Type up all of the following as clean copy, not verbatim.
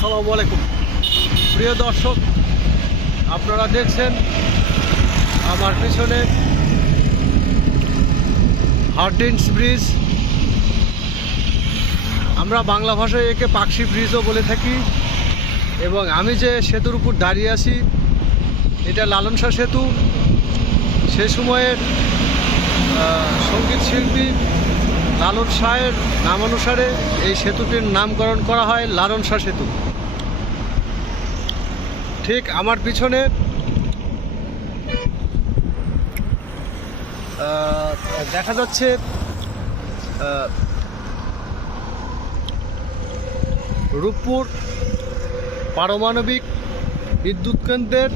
আসসালামু আলাইকুম প্রিয় দর্শক, আপনারা দেখছেন আমার পিছনে হার্ডিন্স ব্রিজ। আমরা বাংলা ভাষায় একে পাকশি ব্রিজও বলে থাকি। এবং আমি যে সেতুর উপর দাঁড়িয়ে আছি, এটা লালন শাহ সেতু। সে সময়ের সঙ্গীত শিল্পী লালন শাহের নামানুসারে এই সেতুটির নামকরণ করা হয় লালন শাহ সেতু। ঠিক আমার পিছনে দেখা যাচ্ছে রূপপুর পারমাণবিক বিদ্যুৎ কেন্দ্রের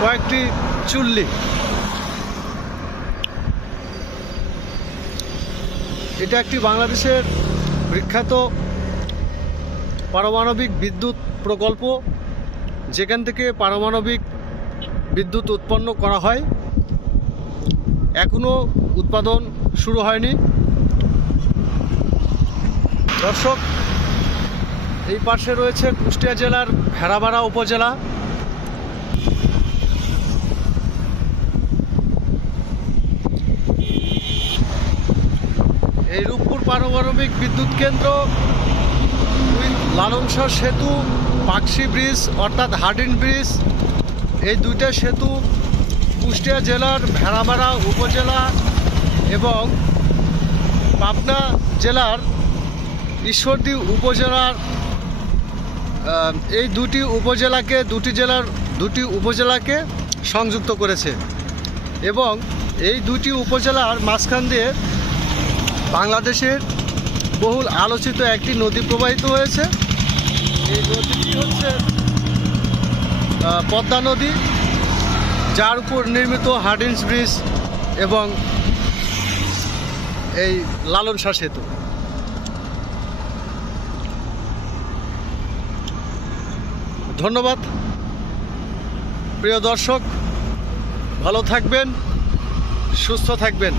কয়েকটি চুল্লি। এটা একটি বাংলাদেশের বিখ্যাত পারমাণবিক বিদ্যুৎ প্রকল্প, যেখান থেকে পারমাণবিক বিদ্যুৎ উৎপন্ন করা হয়। এখনও উৎপাদন শুরু হয়নি। দর্শক, এই পাশে রয়েছে কুষ্টিয়া জেলার ভেড়ামারা উপজেলা। এই রূপপুর পারমাণবিক বিদ্যুৎ কেন্দ্র লালন শাহ সেতু, পাকশি ব্রিজ অর্থাৎ হার্ডিন ব্রিজ, এই দুইটা সেতু কুষ্টিয়া জেলার ভেড়ামারা উপজেলা এবং পাবনা জেলার ঈশ্বরদী উপজেলার এই দুটি উপজেলাকে সংযুক্ত করেছে। এবং এই দুটি উপজেলার মাঝখান দিয়ে বাংলাদেশের বহুল আলোচিত একটি নদী প্রবাহিত হয়েছে। এই নদীটি হচ্ছে পদ্মা নদী, যার উপর নির্মিত হার্ডিন্স ব্রিজ এবং এই লালন শাহ সেতু। ধন্যবাদ প্রিয় দর্শক, ভালো থাকবেন, সুস্থ থাকবেন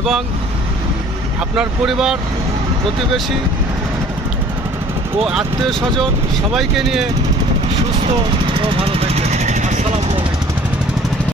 এবং আপনার পরিবার, প্রতিবেশী ও আত্মীয় স্বজন সবাইকে নিয়ে সুস্থ ও ভালো থাকবেন।